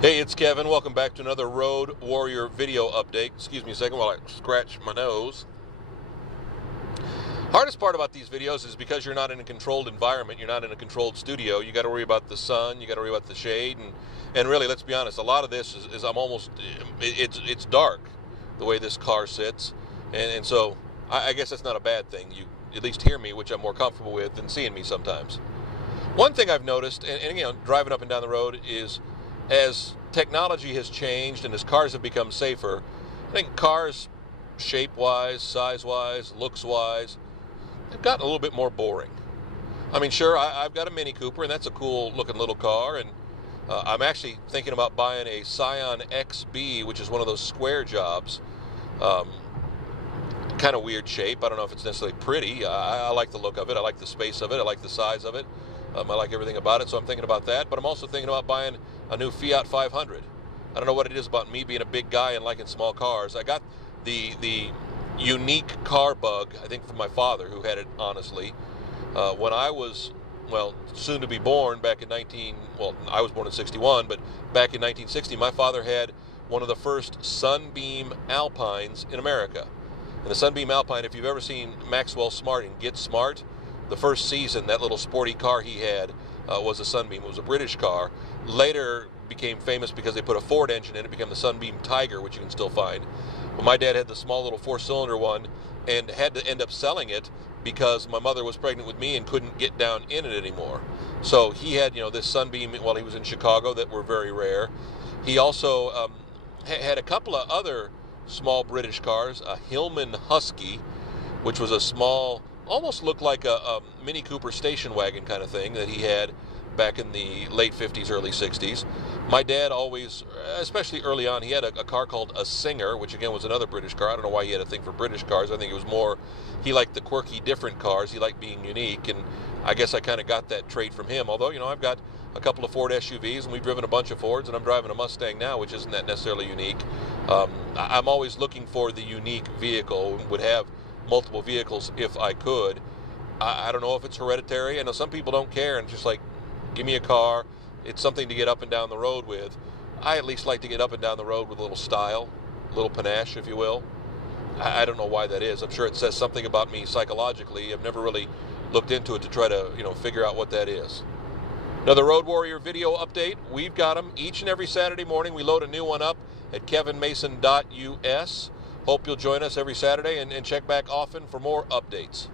Hey, it's Kevin. Welcome back to another Road Warrior video update. Excuse me a second while I scratch my nose. Hardest part about these videos is because you're not in a controlled environment, you're not in a controlled studio, you got to worry about the sun, you got to worry about the shade, and really, let's be honest, a lot of this is I'm almost, it's dark the way this car sits, and so I guess that's not a bad thing. You at least hear me, which I'm more comfortable with than seeing me sometimes. One thing I've noticed, and you know, driving up and down the road, is as technology has changed and as cars have become safer, I think cars, shape-wise, size-wise, looks-wise, have gotten a little bit more boring. I mean, sure, I've got a Mini Cooper, and that's a cool-looking little car, and I'm actually thinking about buying a Scion XB, which is one of those square jobs. Kind of weird shape. I don't know if it's necessarily pretty. I like the look of it. I like the space of it. I like the size of it. I like everything about it, so I'm thinking about that. But I'm also thinking about buying a new Fiat 500. I don't know what it is about me being a big guy and liking small cars. I got the unique car bug, I think, from my father, who had it, honestly. When I was, well, soon to be born back in I was born in 61, but back in 1960, my father had one of the first Sunbeam Alpines in America. And the Sunbeam Alpine, if you've ever seen Maxwell Smart in Get Smart, the first season, that little sporty car he had was a Sunbeam. It was a British car. Later became famous because they put a Ford engine in it. It became the Sunbeam Tiger, which you can still find. But my dad had the small little four-cylinder one and had to end up selling it because my mother was pregnant with me and couldn't get down in it anymore. So he had, you know, this Sunbeam while he was in Chicago that were very rare. He also had a couple of other small British cars, a Hillman Husky, which was a small, almost looked like a Mini Cooper station wagon kind of thing that he had back in the late 50s, early 60s. My dad always, especially early on, he had a car called a Singer, which again was another British car. I don't know why he had a thing for British cars. I think it was more, he liked the quirky, different cars. He liked being unique, and I guess I kind of got that trait from him. Although, you know, I've got a couple of Ford SUVs, and we've driven a bunch of Fords, and I'm driving a Mustang now, which isn't that necessarily unique. I'm always looking for the unique vehicle, would have multiple vehicles if I could. I don't know if it's hereditary. I know some people don't care and just like, give me a car. It's something to get up and down the road with. I at least like to get up and down the road with a little style, a little panache, if you will. I don't know why that is. I'm sure it says something about me psychologically. I've never really looked into it to try to, you know, figure out what that is. Another Road Warrior video update. We've got them each and every Saturday morning. We load a new one up at kevinmason.us. Hope you'll join us every Saturday and check back often for more updates.